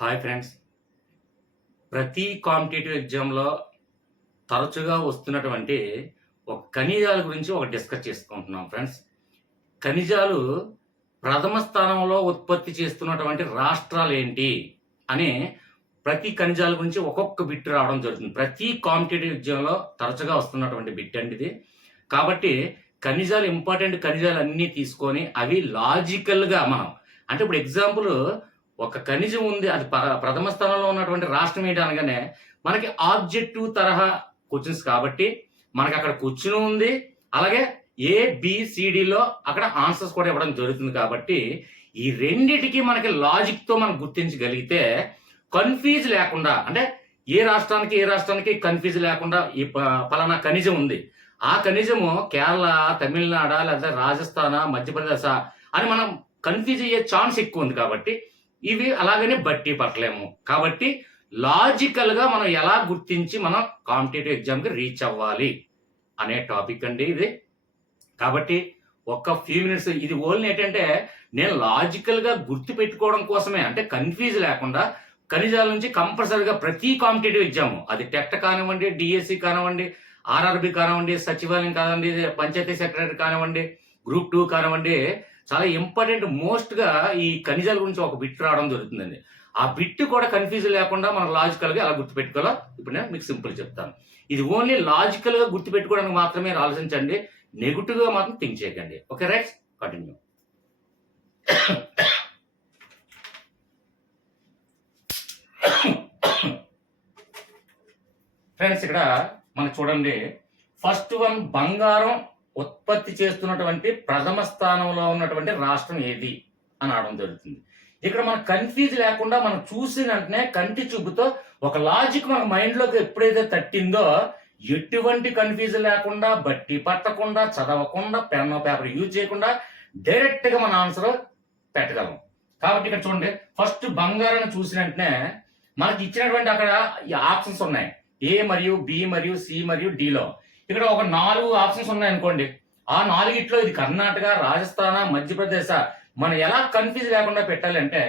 Hi friends. ప్రతి competitive ఎగ్జామ్‌లో తరచుగా వస్తున్నటువంటి ఖనిజాల గురించి డిస్కస్ చేసుకుంటున్నాం ఫ్రెండ్స్. ఖనిజాలు ప్రథమ స్థానంలో ఉత్పత్తి చేస్తున్నటువంటి రాష్ట్రాలేంటి అని ప్రతి ఖనిజాల గురించి ఒక్కొక్క బిట్ రావడం జరుగుతుంది. ప్రతి కాంపిటీటివ్ ఎగ్జామ్‌లో తరచుగా వస్తున్నటువంటి బిట్ అండి ఇది. కాబట్టి ఇంపార్టెంట్ ఖనిజాలన్నీ తీసుకొని అవి లాజికల్‌గా మనం అంటే ఇప్పుడు ఎగ్జాంపుల్ ఒక ఖనిజం ఉంది. అది ప్రథమ స్థానంలో ఉన్నటువంటి రాష్ట్రం ఏంటి అనగానే మనకి ఆబ్జెక్టివ్ తరహా క్వెషన్స్ కాబట్టి మనకి అక్కడ క్వెషన్ ఉంది. అలాగే ఏబిసిడిలో అక్కడ ఆన్సర్స్ కూడా ఇవ్వడం జరుగుతుంది. కాబట్టి ఈ రెండిటికి మనకి లాజిక్‌తో మనం గుర్తించగలిగితే కన్‌ఫ్యూజ్ లేకుండా అంటే ఏ రాష్ట్రానికి కన్‌ఫ్యూజ్ లేకుండా ఈ పలానా ఖనిజం ఉంది. ఆ ఖనిజము కేరళ, తమిళనాడ లేదా రాజస్థానా, మధ్యప్రదేశా అని మనం కన్‌ఫ్యూజ్ అయ్యే ఛాన్స్ ఎక్కువ ఉంది. కాబట్టి ఇవి అలాగనే బట్టి పట్టలేము. కాబట్టి లాజికల్‌గా మనం ఎలా గుర్తించి మనం కాంపిటీటివ్ ఎగ్జామ్‌కి రీచ్ అవ్వాలి అనే టాపిక్ అండి ఇది. కాబట్టి ఒక్క ఫ్యూ మినిట్స్ ఇది ఓన్లీ ఏంటంటే నేను లాజికల్‌గా గుర్తుపెట్టుకోవడం కోసమే. అంటే కన్‌ఫ్యూజ్ లేకుండా ఖనిజాల నుంచి కంపల్సరీగా ప్రతి కాంపిటీటివ్ ఎగ్జామ్ అది టెట్ కానివ్వండి, డిఎస్సి కానివ్వండి, ఆర్ఆర్బి కానివ్వండి, సచివాలయం కానివ్వండి, పంచాయతీ సెక్రటరీ కానివ్వండి, గ్రూప్ 2 కానివ్వండి, చాలా ఇంపార్టెంట్ మోస్ట్‌గా ఈ ఖనిజాల గురించి ఒక బిట్ రావడం జరుగుతుందండి. ఆ బిట్ కూడా కన్‌ఫ్యూజ్ లేకుండా మనం లాజికల్‌గా ఎలా గుర్తుపెట్టుకోవాలో ఇప్పుడు నేను మీకు సింపుల్ చెప్తాను. ఇది ఓన్లీ లాజికల్‌గా గుర్తుపెట్టుకోవడానికి మాత్రమే ఆలోచించండి. నెగెటివ్‌గా మాత్రం థింక్ చేయకండి. Okay right? కంటిన్యూ. ఫ్రెండ్స్ ఇక్కడ మనం చూడండి. ఫస్ట్ వన్ బంగారం ఉత్పత్తి చేస్తున్నటువంటి ప్రథమ స్థానంలో ఉన్నటువంటి రాష్ట్రం ఏది అని అడగడం జరుగుతుంది. ఇక్కడ మనం కన్ఫ్యూజ్ లేకుండా మనం చూసిన వెంటనే కంటి చూపుతో ఒక లాజిక్ మన మైండ్లోకి ఎప్పుడైతే తట్టిందో ఎటువంటి కన్ఫ్యూజ్ లేకుండా బట్టి పట్టకుండా చదవకుండా పెన్ పేపర్ యూజ్ చేయకుండా డైరెక్ట్గా మన ఆన్సర్ పెట్టగలం. కాబట్టి ఇక్కడ చూడండి, ఫస్ట్ బంగారాన్ని చూసిన వెంటనే మనకి ఇచ్చినటువంటి అక్కడ ఆప్షన్స్ ఉన్నాయి. ఏ మరియు బి మరియు సి మరియు డిలో ఇక్కడ ఒక 4 ఆప్షన్స్ ఉన్నాయి అనుకోండి. ఆ 4గిట్లో ఇది కర్ణాటక, రాజస్థాన, మధ్యప్రదేశ్ మనం ఎలా కన్ఫ్యూజ్ లేకుండా పెట్టాలి అంటే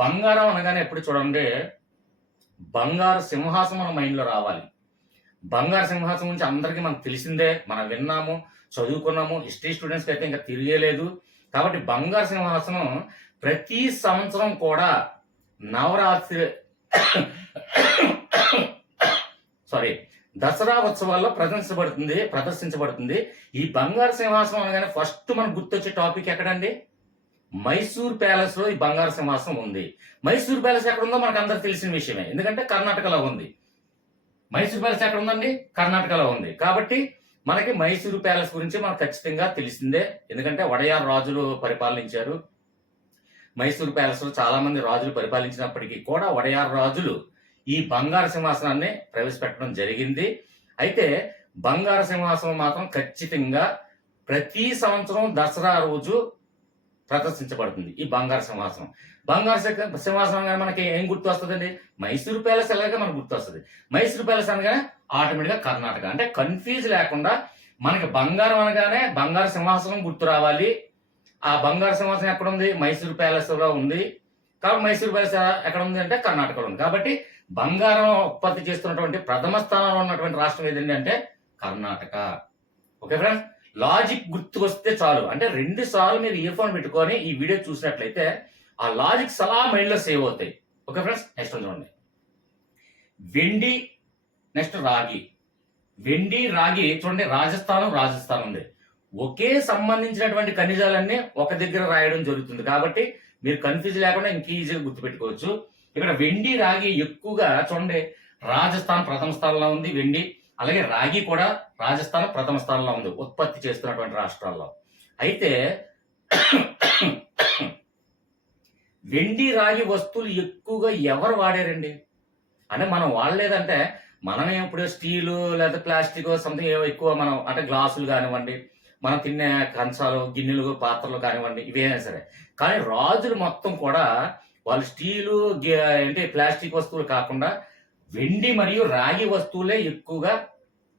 బంగారం అనగానే ఎప్పుడు చూడండి బంగారు సింహాసనం మన మైండ్లో రావాలి. బంగారు సింహాసనం గురించి అందరికీ మనకు తెలిసిందే, మనం విన్నాము, చదువుకున్నాము. హిస్టరీ స్టూడెంట్స్కి అయితే ఇంకా తిరిగేలేదు. కాబట్టి బంగారు సింహాసనం ప్రతి సంవత్సరం కూడా నవరాత్రి దసరా ఉత్సవాల్లో ప్రదర్శించబడుతుంది. ఈ బంగారు సింహాసనం అనగానే ఫస్ట్ మనకు గుర్తొచ్చే టాపిక్ ఎక్కడండి? మైసూర్ ప్యాలెస్ లో ఈ బంగారు సింహాసనం ఉంది. మైసూర్ ప్యాలెస్ ఎక్కడ ఉందో మనకు అందరికి తెలిసిన విషయమే, ఎందుకంటే కర్ణాటకలో ఉంది. మైసూర్ ప్యాలెస్ ఎక్కడ ఉందండి? కర్ణాటకలో ఉంది. కాబట్టి మనకి మైసూర్ ప్యాలెస్ గురించి మనకు ఖచ్చితంగా తెలిసిందే, ఎందుకంటే వడయార్ రాజులు పరిపాలించారు. మైసూర్ ప్యాలెస్ లో చాలా మంది రాజులు పరిపాలించినప్పటికీ కూడా వడయార్ రాజులు ఈ బంగారు సింహాసనాన్ని ప్రవేశపెట్టడం జరిగింది. అయితే బంగారు సింహాసనం మాత్రం ఖచ్చితంగా ప్రతి సంవత్సరం దసరా రోజు ప్రదర్శించబడుతుంది. ఈ బంగారు సింహాసనం సింహాసనం మనకి ఏం గుర్తు వస్తుందండి? మైసూర్ ప్యాలెస్ ఎలాగే మనకు గుర్తు వస్తుంది. మైసూర్ ప్యాలెస్ అనగానే ఆటోమేటిక్గా కర్ణాటక. అంటే కన్ఫ్యూజ్ లేకుండా మనకి బంగారం అనగానే బంగారు సింహాసనం గుర్తు రావాలి. ఆ బంగారు సింహాసనం ఎక్కడ ఉంది? మైసూర్ ప్యాలెస్ లో ఉంది. కాబట్టి మైసూర్ ప్యాలెస్ ఎక్కడ ఉంది అంటే కర్ణాటకలో ఉంది. కాబట్టి బంగారం ఉత్పత్తి చేస్తున్నటువంటి ప్రథమ స్థానంలో ఉన్నటువంటి రాష్ట్రం ఏదండి అంటే కర్ణాటక. ఓకే ఫ్రెండ్స్, లాజిక్ గుర్తుకొస్తే చాలు. అంటే 2 సార్లు మీరు ఇయర్ ఫోన్ పెట్టుకొని ఈ వీడియో చూసినట్లయితే ఆ లాజిక్స్ అలా మైండ్ లో సేవ్ అవుతాయి. ఓకే ఫ్రెండ్స్, నెక్స్ట్ చూడండి. వెండి, నెక్స్ట్ రాగి. వెండి, రాగి చూడండి, రాజస్థాన్ ఉంది. ఒకే సంబంధించినటువంటి ఖనిజాలన్నీ ఒక దగ్గర రాయడం జరుగుతుంది. కాబట్టి మీరు కన్ఫ్యూజ్ లేకుండా ఇంక ఈజీగా గుర్తుపెట్టుకోవచ్చు. ఇక్కడ వెండి, రాగి ఎక్కువగా చూడండి, రాజస్థాన్ ప్రథమ స్థానంలో ఉంది వెండి. అలాగే రాగి కూడా రాజస్థాన్ ప్రథమ స్థానంలో ఉంది ఉత్పత్తి చేస్తున్నటువంటి రాష్ట్రాల్లో. అయితే వెండి, రాగి వస్తువులు ఎక్కువగా ఎవరు వాడారండి అంటే మనం వాడలేదంటే మనమే ఇప్పుడు స్టీలు లేదా ప్లాస్టిక్ సంథింగ్ ఎక్కువ మనం అంటే గ్లాసులు కానివ్వండి, మనం తినే కంచాలు, గిన్నెలు, పాత్రలు కానివ్వండి, ఇవేనా సరే. కానీ రాజులు మొత్తం కూడా వాళ్ళు స్టీలు అంటే ప్లాస్టిక్ వస్తువులు కాకుండా వెండి మరియు రాగి వస్తువులే ఎక్కువగా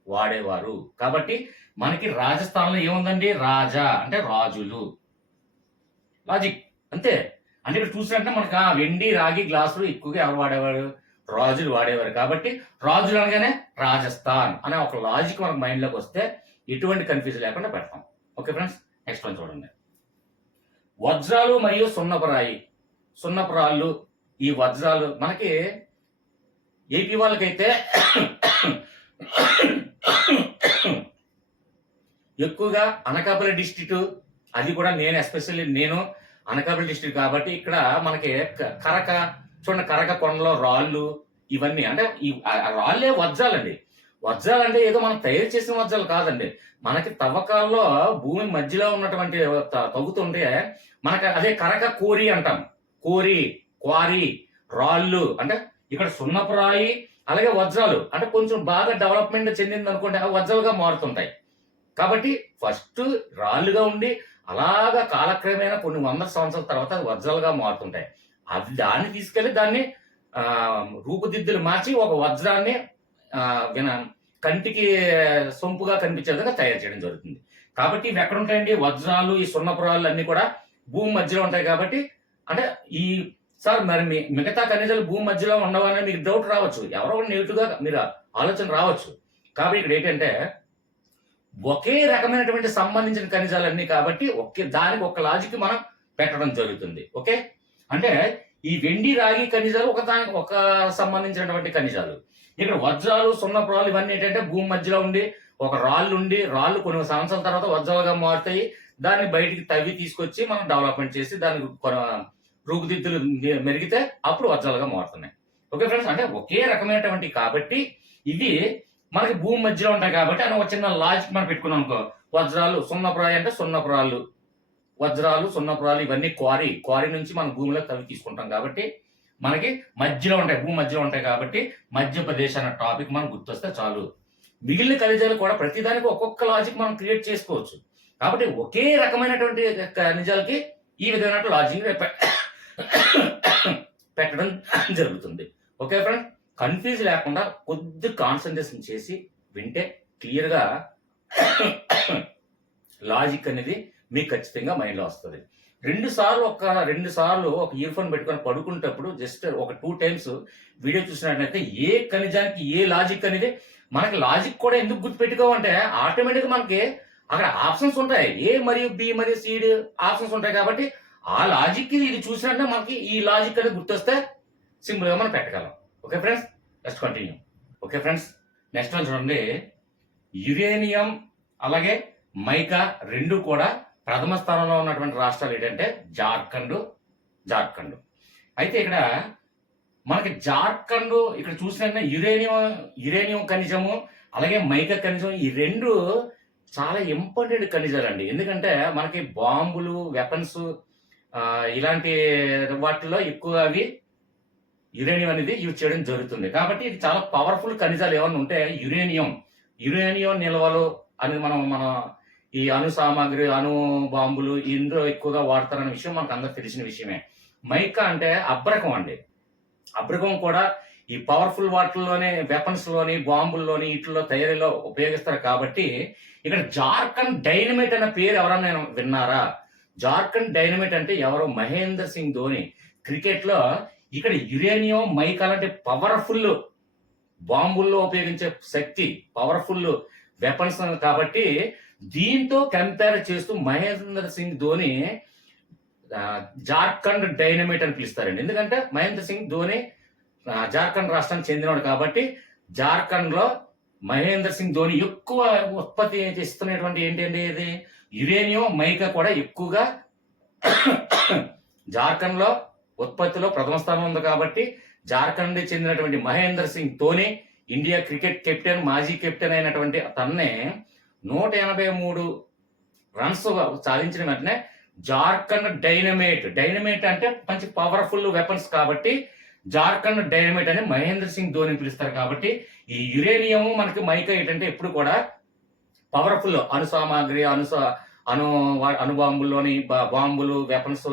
వాడేవారు. కాబట్టి మనకి రాజస్థాన్లో ఏముందండి? రాజా అంటే రాజులు. లాజిక్ అంతే. అంటే ఇక్కడ చూసినట్టే మనకు వెండి రాగి గ్లాసులు ఎక్కువగా ఎవరు వాడేవారు? రాజులు వాడేవారు. కాబట్టి రాజులు అనగానే రాజస్థాన్ అనే ఒక లాజిక్ మనకు మైండ్లోకి వస్తే ఎటువంటి కన్ఫ్యూజన్ లేకుండా పెడతాం. ఓకే ఫ్రెండ్స్, నెక్స్ట్ వన్ చూడండి. వజ్రాలు మరియు సున్నపురాయి, సున్నపురాళ్ళు, ఈ వజ్రాలు మనకి ఏపీ వాళ్ళకైతే ఎక్కువగా అనకాపల్లి డిస్ట్రిక్ట్, అది కూడా నేను ఎస్పెషల్లీ నేను అనకాపల్లి డిస్ట్రిక్ట్ కాబట్టి ఇక్కడ మనకి కరక చూడండి, కరక కొండలో రాళ్ళు ఇవన్నీ అంటే ఈ రాళ్ళే వజ్రాలండి. వజ్రాలు అంటే ఏదో మనం తయారు చేసిన వజ్రాలు కాదండి. మనకి తవ్వకాల్లో భూమి మధ్యలో ఉన్నటువంటి తవ్వుతుంటే మనకి అదే కరక కోరి అంటాం. కోరి, క్వారీ, రాళ్ళు అంటే ఇక్కడ సున్నపురాయి అలాగే వజ్రాలు అంటే కొంచెం బాగా డెవలప్మెంట్ చెందింది అనుకోండి, అవి వజ్రాలుగా మారుతుంటాయి. కాబట్టి ఫస్ట్ రాళ్ళుగా ఉండి అలాగా కాలక్రమేణా కొన్ని వందల సంవత్సరాల తర్వాత అది వజ్రాలుగా మారుతుంటాయి. అది దాన్ని తీసుకెళ్లి దాన్ని రూపుదిద్దులు మార్చి ఒక వజ్రాన్ని కంటికి సొంపుగా కనిపించే విధంగా తయారు చేయడం జరుగుతుంది. కాబట్టి ఇవి ఎక్కడ ఉంటాయండి? వజ్రాలు, ఈ సున్నపురాళ్ళు అన్ని కూడా భూమి మధ్యలో ఉంటాయి. కాబట్టి అంటే ఈ సార్ మరి మిగతా ఖనిజాలు భూమి మధ్యలో ఉండవని మీకు డౌట్ రావచ్చు, ఎవరో నెగిటివ్ గా మీరు ఆలోచన రావచ్చు. కాబట్టి ఇక్కడ ఏంటంటే ఒకే రకమైనటువంటి సంబంధించిన ఖనిజాలన్నీ కాబట్టి దానికి ఒక లాజిక్ మనం పెట్టడం జరుగుతుంది. ఓకే, అంటే ఈ వెండి రాగి ఖనిజాలు ఒక సంబంధించినటువంటి ఖనిజాలు. ఇక్కడ వజ్రాలు, సున్నపురాలు ఇవన్నీ ఏంటంటే భూమి మధ్యలో ఉండి ఒక రాళ్ళు కొన్ని సంవత్సరాల తర్వాత వజ్రాలుగా మారుతాయి. దాన్ని బయటికి తవ్వి తీసుకొచ్చి మనం డెవలప్మెంట్ చేసి దానికి రూపుదిద్దులు మెరిగితే అప్పుడు వజ్రాలుగా మారుతున్నాయి. ఓకే ఫ్రెండ్స్, అంటే ఒకే రకమైనటువంటి కాబట్టి ఇవి మనకి భూమి మధ్యలో ఉంటాయి కాబట్టి అని ఒక చిన్న లాజిక్ మనం పెట్టుకున్నాం అనుకో. వజ్రాలు, సున్నపురాయి అంటే సున్నపురాళ్ళు, వజ్రాలు, సున్నపురాలు ఇవన్నీ క్వారీ నుంచి మనం భూమిలో తవ్వి తీసుకుంటాం కాబట్టి మనకి మధ్యలో ఉంటాయి, భూమి మధ్యలో ఉంటాయి. కాబట్టి మధ్యప్రదేశ్ అన్న టాపిక్ మనం గుర్తొస్తే చాలు. మిగిలిన ఖనిజాలు కూడా ప్రతిదానికి ఒక్కొక్క లాజిక్ మనం క్రియేట్ చేసుకోవచ్చు. కాబట్టి ఒకే రకమైనటువంటి ఖనిజాలకి ఈ విధమైన లాజిక్ పెట్టడం జరుగుతుంది. ఓకే ఫ్రెండ్, కన్ఫ్యూజ్ లేకుండా కొద్ది కాన్సన్ట్రేషన్ చేసి వింటే క్లియర్గా లాజిక్ అనేది మీకు ఖచ్చితంగా మైండ్లో వస్తుంది. రెండు సార్లు ఒక ఇయర్ ఫోన్ పెట్టుకొని పడుకునేటప్పుడు జస్ట్ ఒక 2 times వీడియో చూసినట్లయితే ఏ ఖనిజానికి ఏ లాజిక్ అనేది మనకి లాజిక్ కూడా ఎందుకు గుర్తుపెట్టుకోవంటే ఆటోమేటిక్గా మనకి అక్కడ ఆప్షన్స్ ఉంటాయి. ఏ మరియు బి మరియు సీడ్ ఆప్షన్స్ ఉంటాయి. కాబట్టి ఆ లాజిక్ ఇది చూసినట్టే మనకి ఈ లాజిక్ అనేది గుర్తొస్తే సింపుల్గా మనం పెట్టగలం. Okay friends, next continue. Okay friends, next one చూడండి. యురేనియం అలాగే మైకా రెండు కూడా ప్రథమ స్థానంలో ఉన్నటువంటి రాష్ట్రాలు ఏంటంటే జార్ఖండ్. అయితే ఇక్కడ మనకి జార్ఖండ్ ఇక్కడ చూసినట్టే యురేనియం ఖనిజము అలాగే మైకా ఖనిజం ఈ రెండు చాలా ఇంపార్టెంట్ ఖనిజాలు అండి. ఎందుకంటే మనకి బాంబులు, వెపన్స్ ఇలాంటి వాటిల్లో ఎక్కువ అవి యురేనియం అనేది యూజ్ చేయడం జరుగుతుంది. కాబట్టి ఇది చాలా పవర్ఫుల్ ఖనిజాలు ఏమన్నా ఉంటే యురేనియం నిల్వలు అనేది మన ఈ అణు సామాగ్రి, అణు బాంబులు ఇందులో ఎక్కువగా వాడతారనే విషయం మనకు అందరికి తెలిసిన విషయమే. మైకా అంటే అబ్రకం అండి. అబ్రకం కూడా ఈ పవర్ఫుల్ వాటిల్లోనే, వెపన్స్ లోని, బాంబుల్లోని వీటిల్లో తయారీలో ఉపయోగిస్తారు. కాబట్టి ఇక్కడ జార్ఖండ్ డైనమైట్ అనే పేరు ఎవరన్నా విన్నారా? జార్ఖండ్ డైనమైట్ అంటే ఎవరు? మహేందర్ సింగ్ ధోని. క్రికెట్ లో ఇక్కడ యురేనియం, మైకా లాంటి పవర్ఫుల్ బాంబుల్లో ఉపయోగించే శక్తి, పవర్ఫుల్ వెపన్స్ కాబట్టి దీంతో కంపేర్ చేస్తూ మహేందర్ సింగ్ ధోని జార్ఖండ్ డైనమైట్ అని పిలుస్తారండి. ఎందుకంటే మహేందర్ సింగ్ ధోని జార్ఖండ్ రాష్ట్రానికి చెందినవాడు కాబట్టి జార్ఖండ్ లో మహేందర్ సింగ్ ధోని ఎక్కువ ఉత్పత్తి చేస్తున్నటువంటి ఏంటంటే ఇది యురేనియం, మైకా కూడా ఎక్కువగా జార్ఖండ్ లో ఉత్పత్తిలో ప్రథమ స్థానం ఉంది. కాబట్టి జార్ఖండ్ చెందినటువంటి Mahender Singh Dhoni India cricket captain, మాజీ కెప్టెన్ అయినటువంటి తన్నే 183 రన్స్ సాధించిన వెంటనే జార్ఖండ్ డైనమైట్ అంటే మంచి పవర్ఫుల్ వెపన్స్ కాబట్టి జార్ఖండ్ డైనమైట్ అని మహేందర్ సింగ్ ధోని పిలుస్తారు. కాబట్టి ఈ యురేనియం మనకి మైకా ఏంటంటే ఎప్పుడు కూడా పవర్ఫుల్ అణు సామాగ్రి, అణు బాంబుల్లోని బాంబులు, వెపన్స్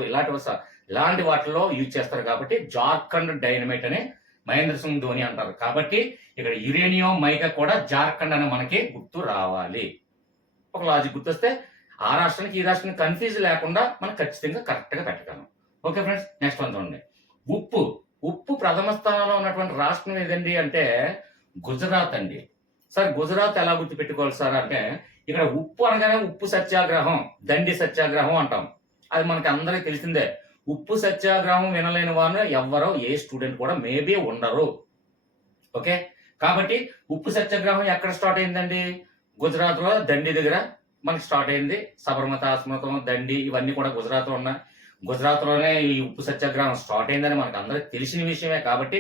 ఇలాంటి వాటిలో యూజ్ చేస్తారు. కాబట్టి జార్ఖండ్ డైనమైట్ అని మహేందర్ సింగ్ ధోని అంటారు. కాబట్టి ఇక్కడ యురేనియం, మైకా కూడా జార్ఖండ్ అని మనకి గుర్తు రావాలి. ఒక లాజిక్ గుర్తొస్తే ఆ రాష్ట్రానికి ఈ రాష్ట్రానికి కన్ఫ్యూజ్ లేకుండా మనం ఖచ్చితంగా కరెక్ట్ గా పెట్టగలం. ఓకే ఫ్రెండ్స్, నెక్స్ట్ వన్ చూడండి. ఉప్పు. ఉప్పు ప్రథమ స్థానంలో ఉన్నటువంటి రాష్ట్రం ఏదండి అంటే గుజరాత్ అండి. సార్ గుజరాత్ ఎలా గుర్తుపెట్టుకోవాలి సార్ అంటే, ఇక్కడ ఉప్పు అనగానే ఉప్పు సత్యాగ్రహం, దండి సత్యాగ్రహం అంటాం. అది మనకి అందరికీ తెలిసిందే. ఉప్పు సత్యాగ్రహం వినలేని వారు ఎవ్వరో ఏ స్టూడెంట్ కూడా మేబీ ఉండరు. ఓకే, కాబట్టి ఉప్పు సత్యాగ్రహం ఎక్కడ స్టార్ట్ అయిందండి? గుజరాత్ లో దండి దగ్గర మనకి స్టార్ట్ అయింది. సబర్మతి ఆశ్రమం, దండి ఇవన్నీ కూడా గుజరాత్ లో ఉన్నాయి. గుజరాత్ లోనే ఈ ఉప్పు సత్యాగ్రహం స్టార్ట్ అయిందని మనకు అందరికి తెలిసిన విషయమే. కాబట్టి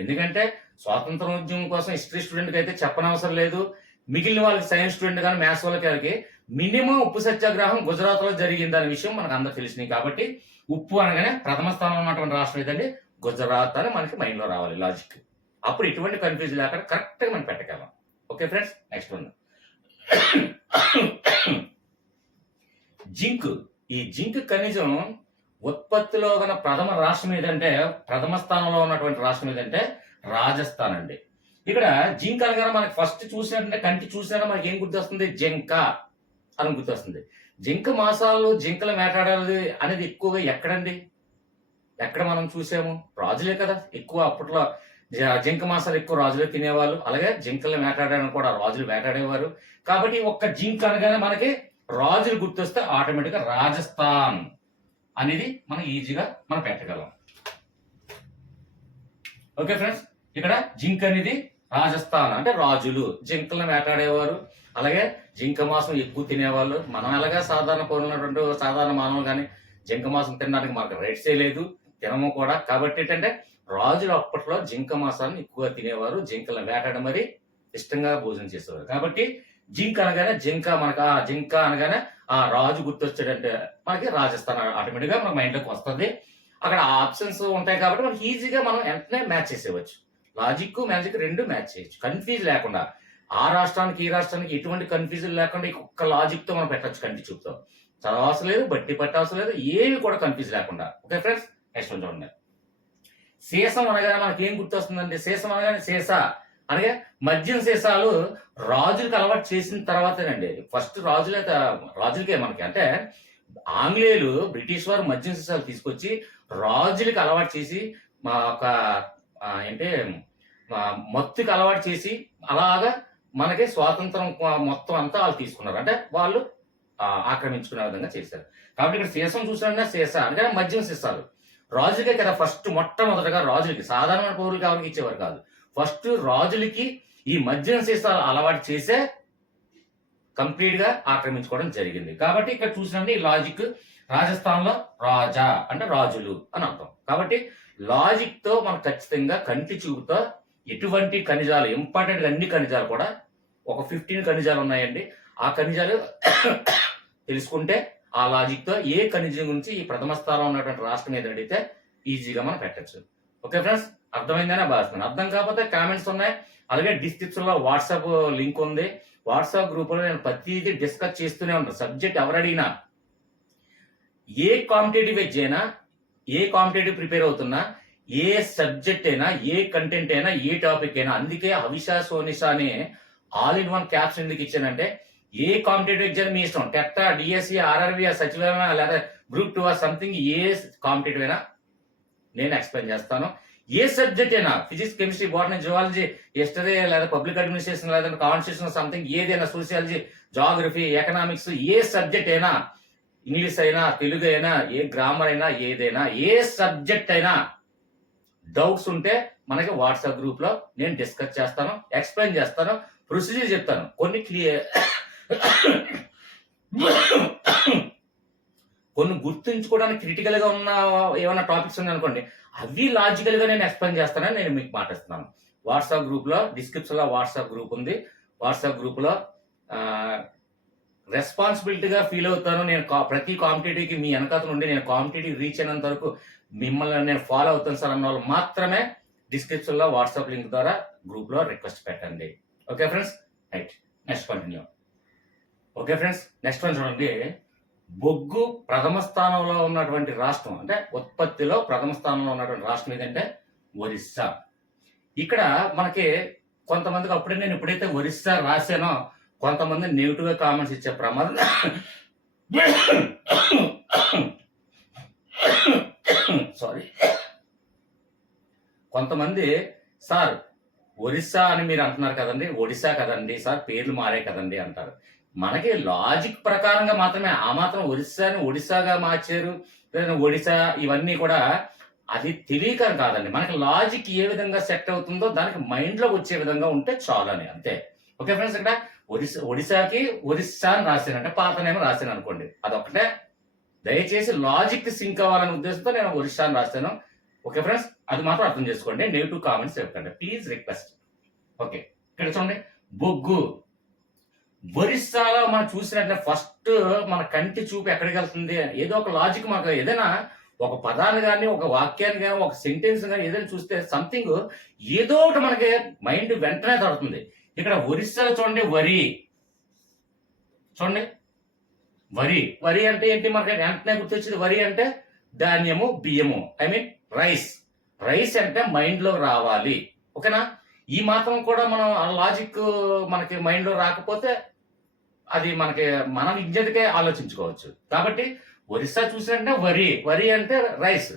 ఎందుకంటే స్వాతంత్ర ఉద్యమం కోసం హిస్టరీ స్టూడెంట్ అయితే చెప్పనవసరం లేదు. మిగిలిన వాళ్ళకి సైన్స్ స్టూడెంట్ కానీ మ్యాథ్స్ వాళ్ళకి మినిమం ఉప్పు సత్యాగ్రహం గుజరాత్ లో జరిగిందనే విషయం మనకు అందరూ తెలిసినాయి. కాబట్టి ఉప్పు అనగానే ప్రథమ స్థానంలో ఉన్నటువంటి రాష్ట్రం ఏదండి? గుజరాత్ అని మనకి మైండ్ లో రావాలి లాజిక్. అప్పుడు ఎటువంటి కన్ఫ్యూజ్ లేకుండా కరెక్ట్ గా మనం పెట్టగలం. Okay friends, next one. Zinc. ఈ జింక్ ఖనిజం ఉత్పత్తిలో గల ప్రథమ రాష్ట్రం ఏదంటే, ప్రథమ స్థానంలో ఉన్నటువంటి రాష్ట్రం ఏదంటే రాజస్థాన్ అండి. ఇక్కడ జింక్ అనగానే మనకి ఫస్ట్ చూసినట్టే కంటి చూసినా మనకి ఏం గుర్తొస్తుంది? జింక అని గుర్తొస్తుంది. జింక మాసాలు జింకలు వేటాడాలి అనేది ఎక్కువగా ఎక్కడండి? ఎక్కడ మనం చూసాము? రాజులే కదా ఎక్కువ అప్పట్లో జింక మాసాలు ఎక్కువ రాజులే తినేవాళ్ళు. అలాగే జింకలు వేటాడడానికి కూడా రాజులు వేటాడేవారు. కాబట్టి ఒక్క జింక్ అనగానే మనకి రాజులు గుర్తొస్తే ఆటోమేటిక్ గా రాజస్థాన్ అనేది మనం ఈజీగా మనం పెట్టగలం. ఓకే ఫ్రెండ్స్, ఇక్కడ జింక్ అనేది రాజస్థాన్ అంటే రాజులు జింకలను వేటాడేవారు. అలాగే జింక మాంసం ఎక్కువ తినేవాళ్ళు. మనం ఎలాగా సాధారణ పౌరులు సాధారణ మానవులు కానీ జింక మాంసం తినడానికి మనకు రైట్సే లేదు, తినము కూడా. కాబట్టి ఏంటంటే రాజులు అప్పట్లో జింక మాంసాన్ని ఎక్కువ తినేవారు. జింకలను వేటాడ మరి ఇష్టంగా భోజనం చేసేవారు. కాబట్టి జింక్ అనగానే జింక అనగానే ఆ రాజు గుర్తొచ్చాడంటే మనకి రాజస్థాన్ ఆటోమేటిక్ గా మన మైండ్ లోకి వస్తుంది. అక్కడ ఆప్షన్స్ ఉంటాయి కాబట్టి మనకి ఈజీగా మనం వెంటనే మ్యాచ్ చేసేవచ్చు. లాజిక్ మ్యాజిక్ రెండు మ్యాచ్ చేయొచ్చు కన్ఫ్యూజ్ లేకుండా. ఆ రాష్ట్రానికి ఈ రాష్ట్రానికి ఎటువంటి కన్ఫ్యూజన్ లేకుండా ఒక్క లాజిక్ తో మనం పెట్టచ్చు. కంటి చూపుతో చదవవసరం లేదు, బట్టి పట్టవసరం లేదు, ఏమి కూడా కన్ఫ్యూజ్ లేకుండా. ఓకే ఫ్రెండ్స్, నెక్స్ట్ చూడండి. సీసం అనగానే మనకి ఏం గుర్తొస్తుందండి? సీసం అనగానే సీసా అనగా మద్యం సీసాలు రాజులకు అలవాటు చేసిన తర్వాతేనండి. ఫస్ట్ రాజులకే మనకి అంటే ఆంగ్లేయులు బ్రిటిష్ వారు మద్యం సీసాలు తీసుకొచ్చి రాజులకు అలవాటు చేసి మా ఒక ఏంటి మత్తుకి అలవాటు చేసి అలాగా మనకి స్వాతంత్రం మొత్తం అంతా వాళ్ళు తీసుకున్నారు. అంటే వాళ్ళు ఆక్రమించుకునే విధంగా చేశారు. కాబట్టి ఇక్కడ సీసం చూసారంటే సీసా అంటే మద్యం సీసాలు రాజులకే కదా ఫస్ట్, మొట్టమొదటిగా రాజులకి, సాధారణ పౌరులకి ఎవరికి ఇచ్చేవారు కాదు. ఫస్ట్ రాజులకి ఈ మద్యం సీసాలు అలవాటు చేసే కంప్లీట్ గా ఆక్రమించుకోవడం జరిగింది. కాబట్టి ఇక్కడ చూసినండి ఈ లాజిక్ రాజస్థాన్ లో రాజా అంటే రాజులు అని అర్థం. కాబట్టి లాజిక్ తో మనకు ఖచ్చితంగా కంటి చూపుతో ఎటువంటి ఖనిజాలు ఇంపార్టెంట్ అన్ని ఖనిజాలు కూడా ఒక 15 ఖనిజాలు ఉన్నాయండి. ఆ ఖనిజాలు తెలుసుకుంటే ఆ లాజిక్ తో ఏ ఖనిజం గురించి ఈ ప్రథమ స్థానంలో ఉన్నటువంటి రాష్ట్రం ఏది అడిగితే ఈజీగా మనం పెట్టచ్చు. ఓకే ఫ్రెండ్స్, అర్థమైందనే భావిస్తున్నాను. అర్థం కాకపోతే కామెంట్స్ ఉన్నాయి. అలాగే డిస్క్రిప్షన్ లో వాట్సాప్ లింక్ ఉంది. వాట్సాప్ గ్రూప్ లో నేను ప్రతిదీ డిస్కస్ చేస్తూనే ఉంటాను. సబ్జెక్ట్ ఎవరడిగినా, ఏ కాంపిటేటివ్ ఎగ్జామ్ అయినా, ఏ కాంపిటేటివ్ ప్రిపేర్ అవుతున్నా, ఏ సబ్జెక్ట్ అయినా, ఏ కంటెంట్ అయినా, ఏ టాపిక్ అయినా, అందుకే హవిషా సోనిషా అని ఆల్ ఇన్ వన్ క్యాప్స్ ఎందుకు ఇచ్చానంటే ఏ కాంపిటేటివ్ ఎగ్జామ్ మీ ఇష్టం, టెట్టా, డిఎస్సి, ఆర్ఆర్బి, సచివాలయం లేదా గ్రూప్ 2 సంథింగ్, ఏ కాంపిటేటివ్ అయినా నేను ఎక్స్ప్లెయిన్ చేస్తాను. ఏ సబ్జెక్ట్ అయినా, physics, chemistry, botany, zoology, history లేదా పబ్లిక్ అడ్మినిస్ట్రేషన్ లేదా కాన్స్టిట్యూషన్ సంథింగ్, ఏదైనా సోషియాలజీ, జాగ్రఫీ, ఎకనామిక్స్, ఏ సబ్జెక్ట్ అయినా, ఇంగ్లీష్ అయినా, తెలుగు అయినా, ఏ గ్రామర్ అయినా, ఏదైనా ఏ సబ్జెక్ట్ అయినా డౌట్స్ ఉంటే మనకి వాట్సాప్ గ్రూప్ లో నేను డిస్కస్ చేస్తాను, ఎక్స్ప్లెయిన్ చేస్తాను, ప్రొసీజర్ చెప్తాను. కొన్ని కొన్ని గుర్తుంచుకోవడానికి క్రిటికల్ గా ఉన్న ఏమైనా టాపిక్స్ ఉన్నాయి అనుకోండి, అవి లాజికల్ గా నేను ఎక్స్ప్లెయిన్ చేస్తానని నేను మీకు మాట్లాడుతున్నాను. వాట్సాప్ గ్రూప్ లో డిస్క్రిప్షన్ లో వాట్సాప్ గ్రూప్ ఉంది. వాట్సాప్ గ్రూప్ లో రెస్పాన్సిబిలిటీగా ఫీల్ అవుతాను. నేను ప్రతి కాంపిటేటివ్ కి మీ వెనకాల నుండి నేను కాంపిటేటివ్ రీచ్ అయినంత వరకు మిమ్మల్ని నేను ఫాలో అవుతాను సార్ అన్న వాళ్ళు మాత్రమే డిస్క్రిప్షన్ లో వాట్సాప్ లింక్ ద్వారా గ్రూప్ లో రిక్వెస్ట్ పెట్టండి. Okay friends, right, next continue. Okay friends, next one చూడండి. బొగ్గు ప్రథమ స్థానంలో ఉన్నటువంటి రాష్ట్రం అంటే ఉత్పత్తిలో ప్రథమ స్థానంలో ఉన్నటువంటి రాష్ట్రం ఏదంటే ఒరిస్సా. ఇక్కడ మనకి కొంతమందికి అప్పుడే నేను ఎప్పుడైతే ఒరిస్సా రాశానో కొంతమంది నెగిటివ్ గా కామెంట్స్ ఇచ్చే ప్రమాదం సారీ. కొంతమంది సార్ ఒరిస్సా అని మీరు అంటున్నారు కదండి, ఒడిశా కదండి సార్, పేర్లు మారే కదండి అంటారు. మనకి లాజిక్ ప్రకారంగా మాత్రమే ఆ మాత్రం ఒరిస్సాని ఒడిశాగా మార్చారు, లేదా ఒడిశా ఇవన్నీ కూడా అది తెలియక కాదండి. మనకి లాజిక్ ఏ విధంగా సెట్ అవుతుందో దానికి మైండ్లోకి వచ్చే విధంగా ఉంటే చాలు అని, అంతే. ఓకే ఫ్రెండ్స్, ఇక్కడ ఒడిశాకి ఒరిస్సా అని రాశాను అంటే పాతనేమో రాశాను అనుకోండి, అదొక్కటే. దయచేసి లాజిక్ సింక్ అవ్వాలనే ఉద్దేశంతో నేను ఒరిస్సా అని రాశాను. ఓకే ఫ్రెండ్స్, అది మాత్రం అర్థం చేసుకోండి. నెగిటివ్ కామెంట్స్ చెప్పండి ప్లీజ్, రిక్వెస్ట్. ఓకే, ఇక్కడ చూడండి, బొగ్గు. ఒరిస్సాలో మనం చూసినట్టే ఫస్ట్ మన కంటి చూపు ఎక్కడికి వెళ్తుంది, ఏదో ఒక లాజిక్ మనకు ఏదైనా ఒక పదాన్ని కానీ, ఒక వాక్యాన్ని కానీ, ఒక సెంటెన్స్ కానీ ఏదైనా చూస్తే సంథింగ్ ఏదో ఒకటి మనకి మైండ్ వెంటనే తడుతుంది. ఇక్కడ ఒరిస్సాలో చూడండి, వరి. చూడండి, వరి. వరి అంటే ఏంటి, మనకి వెంటనే గుర్తొచ్చింది వరి అంటే ధాన్యము, బియ్యము, ఐ మీన్ రైస్. రైస్ అంటే మైండ్ లో రావాలి. ఓకేనా, ఈ మాత్రం కూడా మనం లాజిక్ మనకి మైండ్ లో రాకపోతే అది మనకి మనం ఇజ్జతకే ఆలోచించుకోవచ్చు. కాబట్టి ఒరిస్సా చూసినట్టే వరి. వరి అంటే రైస్.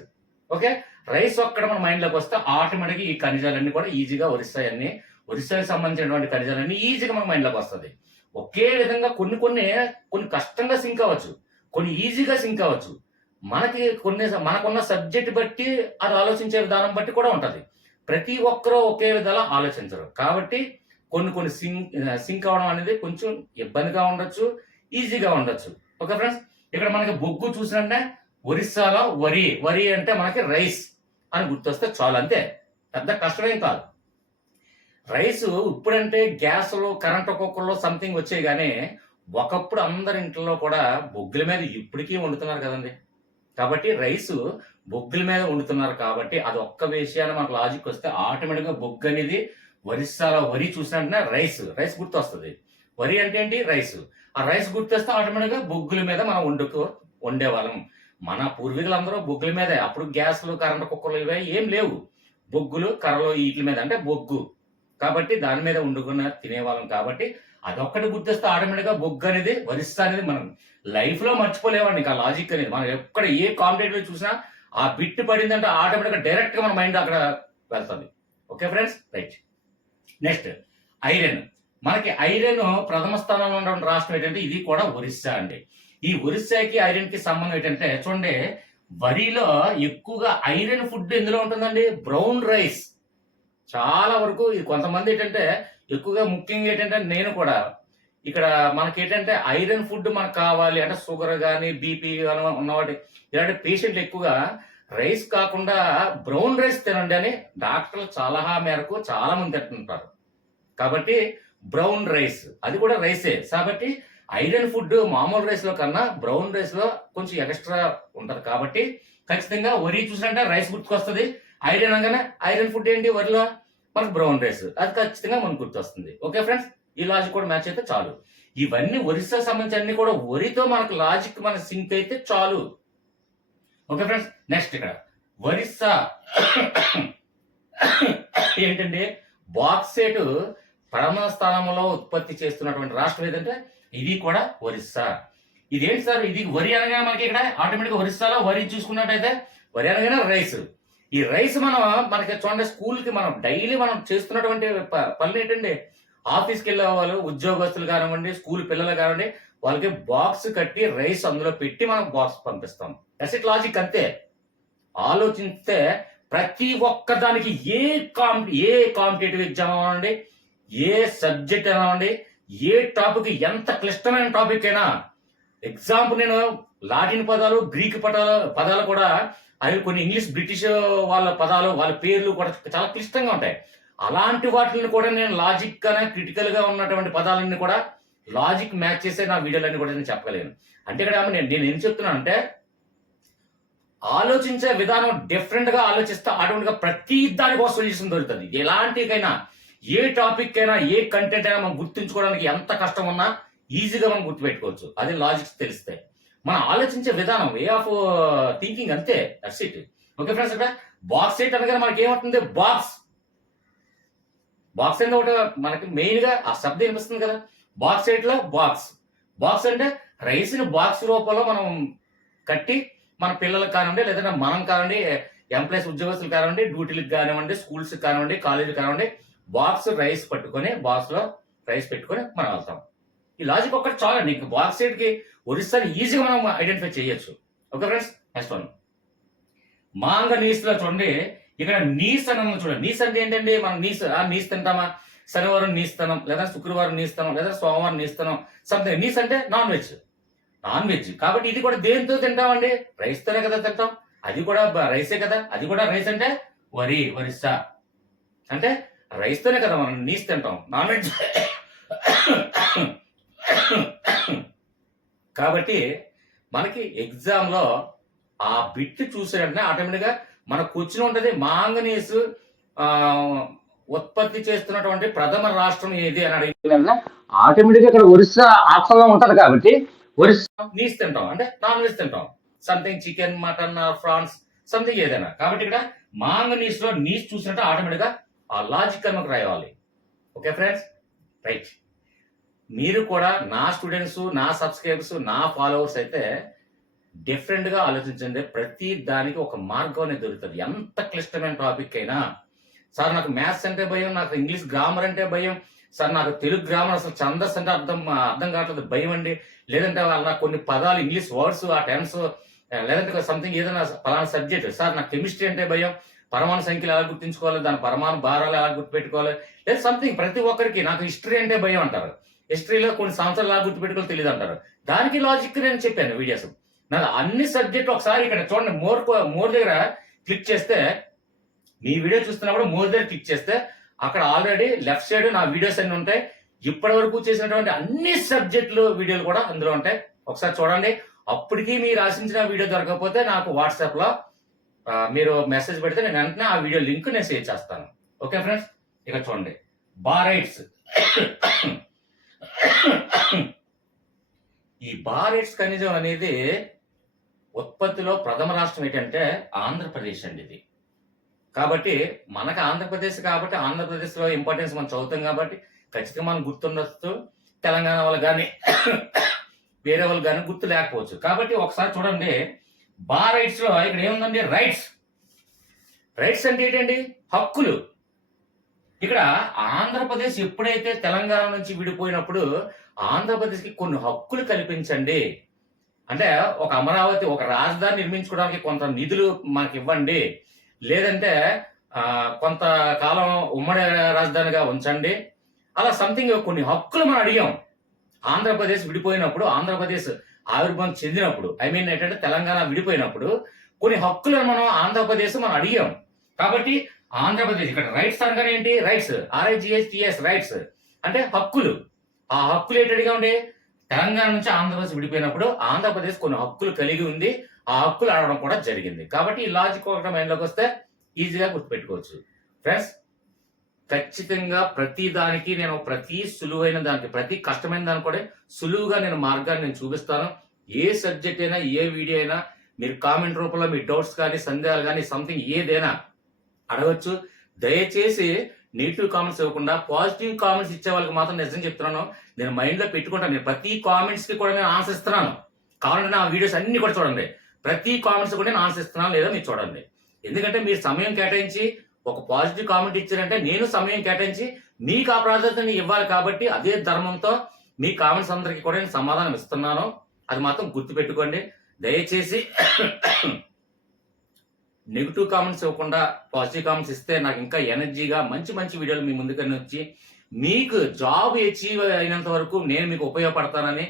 ఓకే, రైస్ ఒక్కడ మన మైండ్ లోకి వస్తే ఆటోమేటిక్ ఈ ఖనిజాలన్నీ కూడా ఈజీగా ఒరిస్సాకి సంబంధించినటువంటి ఖనిజాలన్నీ ఈజీగా మన మైండ్ లోకి వస్తుంది. ఒకే విధంగా కొన్ని కష్టంగా సింక్ అవ్వచ్చు, కొన్ని ఈజీగా సింక్ అవ్వచ్చు. మనకున్న సబ్జెక్ట్ బట్టి అది ఆలోచించే విధానం బట్టి కూడా ఉంటది. ప్రతి ఒక్కరూ ఒకే విధాలా ఆలోచించరు. కాబట్టి కొన్ని సింక్ అవడం అనేది కొంచెం ఇబ్బందిగా ఉండొచ్చు, ఈజీగా ఉండొచ్చు. ఓకే ఫ్రెండ్స్, ఇక్కడ మనకి బొగ్గు చూసినట్టే ఒరిస్సాలో వరి. వరి అంటే మనకి రైస్ అని గుర్తొస్తే చాలు, అంతే. పెద్ద కష్టమేం కాదు. రైస్ ఇప్పుడంటే గ్యాస్లు, కరెంటు కుక్కర్లో సంథింగ్ వచ్చాయి, కానీ ఒకప్పుడు అందరి ఇంట్లో కూడా బొగ్గుల మీద ఇప్పటికీ వండుతున్నారు కదండి. కాబట్టి రైస్ బొగ్గుల మీద వండుతున్నారు కాబట్టి అది ఒక్క విషయాన్ని మనకు లాజిక్ వస్తే ఆటోమేటిక్ గా బొగ్గు అనేది ఒరిస్సాలో వరి చూసినట్టే రైస్ గుర్తొస్తుంది. వరి అంటే ఏంటి, రైస్. ఆ రైస్ గుర్తొస్తే ఆటోమేటిక్ గా బొగ్గుల మీద మనం వండేవాళ్ళం. మన పూర్వీకులందరూ బొగ్గుల మీదే. అప్పుడు గ్యాస్లు, కరెంటు కుక్కర్లు ఇవే ఏం లేవు. బొగ్గులు, కర్రలు వీటి మీద అంటే బొగ్గు కాబట్టి దాని మీద వండుకున్న తినేవాళ్ళం. కాబట్టి అదొక్కటి గుర్తిస్తే ఆటోమేటిక్ గా బొగ్గు అనేది, ఒరిస్సా అనేది మనం లైఫ్ లో మర్చిపోలేవండి. ఇంకా లాజిక్ అనేది మనం ఎక్కడ ఏ కాంపిటేటివ్ చూసినా ఆ బిట్ పడిందంటే ఆటోమేటిక్ గా డైరెక్ట్ గా మన మైండ్ అక్కడ వెళ్తుంది. Okay friends, right. Next iron. మనకి ఐరన్ ప్రథమ స్థానంలో ఉన్న రాష్ట్రం ఏంటంటే ఇది కూడా ఒరిస్సా అండి. ఈ ఒరిస్సాకి ఐరన్ కి సంబంధం ఏంటంటే చూడండి, వరిలో ఎక్కువగా ఐరన్ ఫుడ్ ఎందులో ఉంటుందండి, బ్రౌన్ రైస్. చాలా వరకు ఇది కొంతమంది ఏంటంటే ఎక్కువగా ముఖ్యంగా ఏంటంటే నేను కూడా ఇక్కడ మనకి ఏంటంటే ఐరన్ ఫుడ్ మనకు కావాలి అంటే షుగర్ కానీ, బీపీ కానీ ఉన్నవాటి ఇలాంటి పేషెంట్లు ఎక్కువగా రైస్ కాకుండా బ్రౌన్ రైస్ తినండి అని డాక్టర్ల సలహా మేరకు చాలా మంది తింటుంటారు. కాబట్టి బ్రౌన్ రైస్ అది కూడా రైసే. కాబట్టి ఐరన్ ఫుడ్ మామూలు రైస్ లో కన్నా బ్రౌన్ రైస్ లో కొంచెం ఎక్స్ట్రా ఉంటది. కాబట్టి ఖచ్చితంగా వరి చూసినట్టే రైస్ గుర్తుకొస్తుంది. ఐరన్ అనగానే ఐరన్ ఫుడ్ ఏంటి, వరిలో మనకు బ్రౌన్ రైస్, అది ఖచ్చితంగా మనకు గుర్తొస్తుంది. ఓకే ఫ్రెండ్స్, ఈ లాజిక్ కూడా మ్యాచ్ అయితే చాలు. ఇవన్నీ ఒరిస్సా సంబంధించి అన్ని కూడా వరితో మనకు లాజిక్ మన సింక్ అయితే చాలు. ఓకే ఫ్రెండ్స్, నెక్స్ట్ ఇక్కడ ఒరిస్సా ఏంటంటే బాక్సైట్ ప్రథమ స్థానంలో ఉత్పత్తి చేస్తున్నటువంటి రాష్ట్రం ఏదంటే ఇది కూడా ఒరిస్సా. ఇదేంటి సార్, ఇది వరి అనగానే మనకి ఇక్కడ ఆటోమేటిక్ ఒరిస్సాలో వరి చూసుకున్నట్టయితే వరి అనగానే రైస్. ఈ రైస్ మనకి చూడండి, స్కూల్ కి మనం డైలీ మనం చేస్తున్నటువంటి పనులు ఏంటండి, ఆఫీస్కి వెళ్ళే వాళ్ళు, ఉద్యోగస్తులు కానివ్వండి, స్కూల్ పిల్లలు కానివ్వండి, వాళ్ళకి బాక్స్ కట్టి రైస్ అందులో పెట్టి మనం బాక్స్ పంపిస్తాం. దట్స్ ఇట్ లాజిక్, అంతే. ఆలోచిస్తే ప్రతి ఒక్క దానికి ఏ కాంపిటేటివ్ ఎగ్జామ్ అవ్వండి, ఏ సబ్జెక్ట్ అవ్వండి, ఏ టాపిక్, ఎంత క్లిష్టమైన టాపిక్ అయినా, ఎగ్జాంపుల్ నేను లాటిన్ పదాలు, గ్రీక్ పదాలు కూడా, అవి కొన్ని ఇంగ్లీష్ బ్రిటిష్ వాళ్ళ పదాలు, వాళ్ళ పేర్లు కూడా చాలా క్లిష్టంగా ఉంటాయి. అలాంటి వాటిని కూడా నేను లాజిక్ గానే, క్రిటికల్ గా ఉన్నటువంటి పదాలన్నీ కూడా లాజిక్ మ్యాచ్ చేసే నా వీడియోలన్నీ కూడా నేను చెప్పగలేను. అంటే ఇక్కడ నేను ఏం చెప్తున్నాను అంటే, ఆలోచించే విధానం డిఫరెంట్ గా ఆలోచిస్తే ఆటోమేటిక్ గా ప్రతి దానికి ఒక సొల్యూషన్ దొరుకుతుంది. ఎలాంటికైనా, ఏ టాపిక్ అయినా, ఏ కంటెంట్ అయినా మనం గుర్తుంచుకోవడానికి ఎంత కష్టం ఉన్నా ఈజీగా మనం గుర్తుపెట్టుకోవచ్చు. అది లాజిక్స్ తెలిస్తే. మనం ఆలోచించే విధానం, వే ఆఫ్ థింకింగ్, అంతే. That's it. ఓకే ఫ్రెండ్స్, ఇక్కడ బాక్సైట్ అనగానే మనకి ఏమవుతుంది, బాక్స్ అంటే ఒకటి మనకి మెయిన్ గా ఆ శబ్దం వినిపిస్తుంది కదా, బాక్సైట్ లో బాక్స్ అంటే రైస్ ని బాక్స్ రూపంలో మనం కట్టి మన పిల్లలకు కానివ్వండి, లేదంటే మనం కానివ్వండి, ఎంప్లాయీస్ ఉద్యోగస్తులు కానివ్వండి, డ్యూటీలకు కానివ్వండి, స్కూల్స్ కానివ్వండి, కాలేజీలు కానివ్వండి, బాక్స్ రైస్ పట్టుకొని బాక్స్లో రైస్ పెట్టుకొని మనం వెళ్తాం. ఈ లాజిక్ ఒక్కటి చాలండి. నీకు బాక్సైడ్కి ఒరిస్సాని ఈజీగా మనం ఐడెంటిఫై చేయొచ్చు. ఓకే ఫ్రెండ్స్, నెక్స్ట్ వన్ మాంగనీస్లో చూడండి. ఇక్కడ నీస్ అని చూడండి. నీస్ అంటే ఏంటండి? మనం నీస్ తింటామా? శనివారం నీస్తానం, లేదా శుక్రవారం నీస్తానం, లేదా సోమవారం నీస్తానం, సంథింగ్. నీస్ అంటే నాన్ వెజ్. నాన్ వెజ్ కాబట్టి ఇది కూడా దేంతో తింటామండి? రైస్తోనే కదా తింటాం. అది కూడా రైసే కదా. అది కూడా రైస్ అంటే ఒరిస్సా అంటే రైస్తోనే కదా మనం నీస్ తింటాం, నాన్ వెజ్. కాబట్టి మనకి ఎగ్జామ్లో ఆ బిట్ చూసే వెంటనే ఆటోమేటిక్గా మనకు కూర్చుని ఉంటుంది మాంగనీస్ ఉత్పత్తి చేస్తున్నటువంటి ప్రథమ రాష్ట్రం ఏది అని అడిగిన ఆటోమేటిక్గా ఇక్కడ ఒరిస్సా ఆప్షన్లో ఉంటుంది. కాబట్టి ఒరిస్సా నీస్ తింటాం అంటే నాన్ వెజ్ తింటాం, something chicken, mutton, prawns, something ఏదైనా. కాబట్టి ఇక్కడ మాంగనీస్ లో నీస్ చూసినట్టు ఆటోమేటిక్గా ఆ లాజిక్ మనకు రాయాలి. Okay friends, right. మీరు కూడా నా స్టూడెంట్స్, నా సబ్స్క్రైబర్స్, నా ఫాలోవర్స్ అయితే డిఫరెంట్గా ఆలోచించండి. ప్రతి దానికి ఒక మార్గం అనేది దొరుకుతుంది. ఎంత క్లిష్టమైన టాపిక్ అయినా, సార్ నాకు మ్యాథ్స్ అంటే భయం, నాకు ఇంగ్లీష్ గ్రామర్ అంటే భయం, సార్ నాకు తెలుగు గ్రామర్ అసలు ఛందస్ అంటే అర్థం కావట్లేదు భయం అండి, లేదంటే వాళ్ళ కొన్ని పదాలు ఇంగ్లీష్ వర్డ్స్ ఆ టెన్స్, లేదంటే సంథింగ్ ఏదైనా పలానా సబ్జెక్ట్, సార్ నాకు కెమిస్ట్రీ అంటే భయం, పరమాణు సంఖ్యలు ఎలా గుర్తించుకోవాలి, దాని పరమాణు భారాలు ఎలా గుర్తుపెట్టుకోవాలి, లేదా సంథింగ్. ప్రతి ఒక్కరికి నాకు హిస్టరీ అంటే భయం అంటారు. హిస్టరీలో కొన్ని సంవత్సరాలు ఎలా గుర్తుపెట్టుకోవాలి తెలియదు అంటారు. దానికి లాజిక్ నేను చెప్పాను వీడియోస్. నాకు అన్ని సబ్జెక్టు ఒకసారి ఇక్కడ చూడండి, మోర్ దగ్గర క్లిక్ చేస్తే, మీ వీడియో చూస్తున్నప్పుడు మోర్ దగ్గర క్లిక్ చేస్తే అక్కడ ఆల్రెడీ లెఫ్ట్ సైడ్ నా వీడియోస్ అన్ని ఉంటాయి. ఇప్పటి వరకు చేసినటువంటి అన్ని సబ్జెక్టులు వీడియోలు కూడా అందులో ఉంటాయి. ఒకసారి చూడండి. అప్పటికి మీరు ఆశించిన వీడియో దొరకకపోతే నాకు వాట్సాప్లో మీరు మెసేజ్ పెడితే నేను వెంటనే ఆ వీడియో లింక్ నేను షేర్ చేస్తాను. ఓకే ఫ్రెండ్స్, ఇక చూడండి బారైట్స్. ఈ బారైట్స్ ఖనిజం అనేది ఉత్పత్తిలో ప్రథమ రాష్ట్రం ఏంటంటే ఆంధ్రప్రదేశ్ అండి ఇది. కాబట్టి మనకు ఆంధ్రప్రదేశ్ కాబట్టి ఆంధ్రప్రదేశ్లో ఇంపార్టెన్స్ మనం చదువుతాం కాబట్టి ఖచ్చితంగా మనం గుర్తుండొచ్చు. తెలంగాణ వాళ్ళు కానీ వేరే వాళ్ళు కానీ గుర్తు లేకపోవచ్చు. కాబట్టి ఒకసారి చూడండి బారైట్స్ లో ఇక్కడ ఏముందండి? రైట్స్. రైట్స్ అంటే ఏంటండి? హక్కులు. ఇక్కడ ఆంధ్రప్రదేశ్ ఎప్పుడైతే తెలంగాణ నుంచి విడిపోయినప్పుడు ఆంధ్రప్రదేశ్కి కొన్ని హక్కులు కల్పించండి, అంటే ఒక అమరావతి, ఒక రాజధాని నిర్మించుకోవడానికి కొంత నిధులు మనకి ఇవ్వండి, లేదంటే కొంతకాలం ఉమ్మడి రాజధానిగా ఉంచండి, అలా సంథింగ్ కొన్ని హక్కులు మనం అడిగాం. ఆంధ్రప్రదేశ్ విడిపోయినప్పుడు, ఆంధ్రప్రదేశ్ ఆవిర్భావం చెందినప్పుడు, ఏంటంటే తెలంగాణ విడిపోయినప్పుడు కొన్ని హక్కులను మనం అడిగాం. కాబట్టి ఆంధ్రప్రదేశ్ ఇక్కడ రైట్స్ అనగా ఏంటి? రైట్స్, RIGHTS రైట్స్ అంటే హక్కులు. ఆ హక్కులు ఏంటడిగా ఉండే? తెలంగాణ నుంచి ఆంధ్రప్రదేశ్ విడిపోయినప్పుడు ఆంధ్రప్రదేశ్ కొన్ని హక్కులు కలిగి ఉంది, ఆ హక్కులు అడగడం కూడా జరిగింది. కాబట్టి ఈ లాజిక్ ఒకటి మైండ్లోకి వస్తే ఈజీగా గుర్తుపెట్టుకోవచ్చు. ఫ్రెండ్స్, ఖచ్చితంగా ప్రతి దానికి నేను ప్రతి సులువైన దానికి, ప్రతి కష్టమైన దానికి కూడా సులువుగా నేను మార్గాన్ని నేను చూపిస్తాను. ఏ సబ్జెక్ట్ అయినా, ఏ వీడియో అయినా మీరు కామెంట్ రూపంలో మీ డౌట్స్ కానీ, సందేహాలు కానీ, సంథింగ్ ఏదైనా అడగచ్చు. దయచేసి నెగిటివ్ కామెంట్స్ ఇవ్వకుండా పాజిటివ్ కామెంట్స్ ఇచ్చే వాళ్ళకి మాత్రం నిజం చెప్తున్నాను, నేను మైండ్లో పెట్టుకుంటాను. నేను ప్రతి కామెంట్స్కి కూడా నేను ఆన్సర్ ఇస్తున్నాను. కావాలంటే నా వీడియోస్ అన్ని కూడా చూడండి. ప్రతి కామెంట్స్ కూడా నేను ఆన్సర్ ఇస్తున్నాను లేదా మీరు చూడండి. ఎందుకంటే మీరు సమయం కేటాయించి ఒక పాజిటివ్ కామెంట్ ఇచ్చారంటే నేను సమయం కేటాయించి మీకు ఆ ప్రాధాన్యతని ఇవ్వాలి. కాబట్టి అదే ధర్మంతో మీ కామెంట్స్ అందరికీ కూడా నేను సమాధానం ఇస్తున్నాను. అది మాత్రం గుర్తుపెట్టుకోండి. దయచేసి నెగిటివ్ కామెంట్స్ ఇవ్వకుండా పాజిటివ్ కామెంట్స్ ఇస్తే నాకు ఇంకా ఎనర్జీగా మంచి మంచి వీడియోలు మీ ముందుకని వచ్చి మీకు జాబ్ అచీవ్ అయినంత వరకు నేను మీకు ఉపయోగపడతానని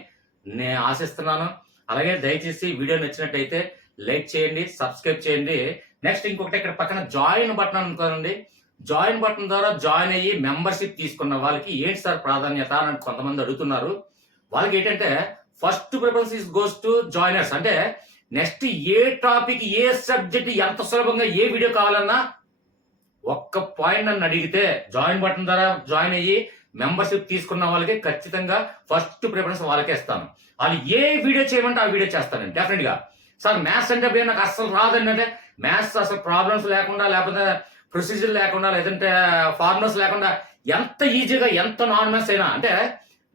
నేను ఆశిస్తున్నాను. అలాగే దయచేసి వీడియో నచ్చినట్టయితే లైక్ చేయండి, సబ్స్క్రైబ్ చేయండి. నెక్స్ట్ ఇంకొకటి ఇక్కడ పక్కన జాయిన్ బటన్ అనుకోండి. జాయిన్ బటన్ ద్వారా జాయిన్ అయ్యి మెంబర్షిప్ తీసుకున్న వాళ్ళకి ఏంటి సార్ ప్రాధాన్యత అని కొంతమంది అడుగుతున్నారు. వాళ్ళకి ఏంటంటే first preference is goes to joiners. అంటే నెక్స్ట్ ఏ టాపిక్, ఏ సబ్జెక్ట్ ఎంత సులభంగా ఏ వీడియో కావాలన్నా ఒక్క పాయింట్ నన్ను అడిగితే జాయిన్ బటన్ ద్వారా జాయిన్ అయ్యి మెంబర్షిప్ తీసుకున్న వాళ్ళకి ఖచ్చితంగా ఫస్ట్ ప్రిఫరెన్స్ వాళ్ళకే ఇస్తాను. వాళ్ళు ఏ వీడియో చేయమంటే ఆ వీడియో చేస్తానండి డెఫినెట్ గా. సార్ మ్యాథ్స్ అంటే నాకు అస్సలు రాదండి అంటే మ్యాథ్స్ అసలు ప్రాబ్లమ్స్ లేకుండా, లేకపోతే ప్రొసీజర్ లేకుండా, లేదంటే ఫార్ములాస్ లేకుండా ఎంత ఈజీగా, ఎంత నార్మల్స్ అయినా, అంటే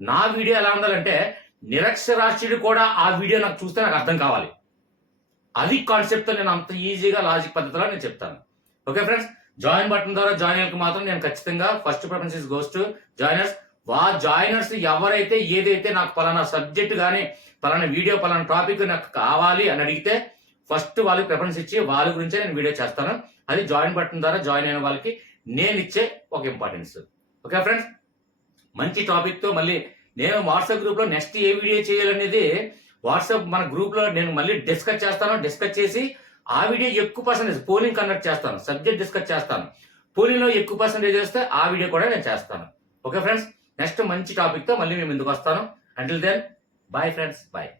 నా వీడియో ఎలా ఉండాలంటే నిరక్షరాస్యుడు కూడా ఆ వీడియో నాకు చూస్తే నాకు అర్థం కావాలి. అది కాన్సెప్ట్తో నేను అంత ఈజీగా లాజిక్ పద్ధతిలో నేను చెప్తాను. ఓకే ఫ్రెండ్స్, జాయిన్ బటన్ ద్వారా జాయిన్ అయ్యేకి మాత్రం నేను ఖచ్చితంగా first preference is goes to joiners. Joiners ఎవరైతే ఏదైతే నాకు పలానా సబ్జెక్ట్ కానీ పలానా వీడియో పలానా టాపిక్ నాకు కావాలి అని అడిగితే ఫస్ట్ వాళ్ళకి ప్రిఫరెన్స్ ఇచ్చి వాళ్ళ గురించే నేను వీడియో చేస్తాను. అది జాయిన్ బటన్ ద్వారా జాయిన్ అయిన వాళ్ళకి నేను ఇచ్చే ఒక ఇంపార్టెన్స్. ఓకే ఫ్రెండ్స్, మంచి టాపిక్తో మళ్ళీ నేను వాట్సాప్ గ్రూప్లో నెక్స్ట్ ఏ వీడియో చేయాలనేది వాట్సాప్ మన గ్రూప్లో నేను మళ్ళీ డిస్కస్ చేస్తాను. డిస్కస్ చేసి ఆ వీడియో ఎక్కువ పర్సెంటేజ్ పోలింగ్ కండక్ట్ చేస్తాను, సబ్జెక్ట్ డిస్కస్ చేస్తాను. పోలింగ్లో ఎక్కువ పర్సెంటేజ్ వస్తే ఆ వీడియో కూడా నేను చేస్తాను. ఓకే ఫ్రెండ్స్, నెక్స్ట్ మంచి టాపిక్తో మళ్ళీ మేము ముందుకు వస్తాను. Until then bye friends, bye.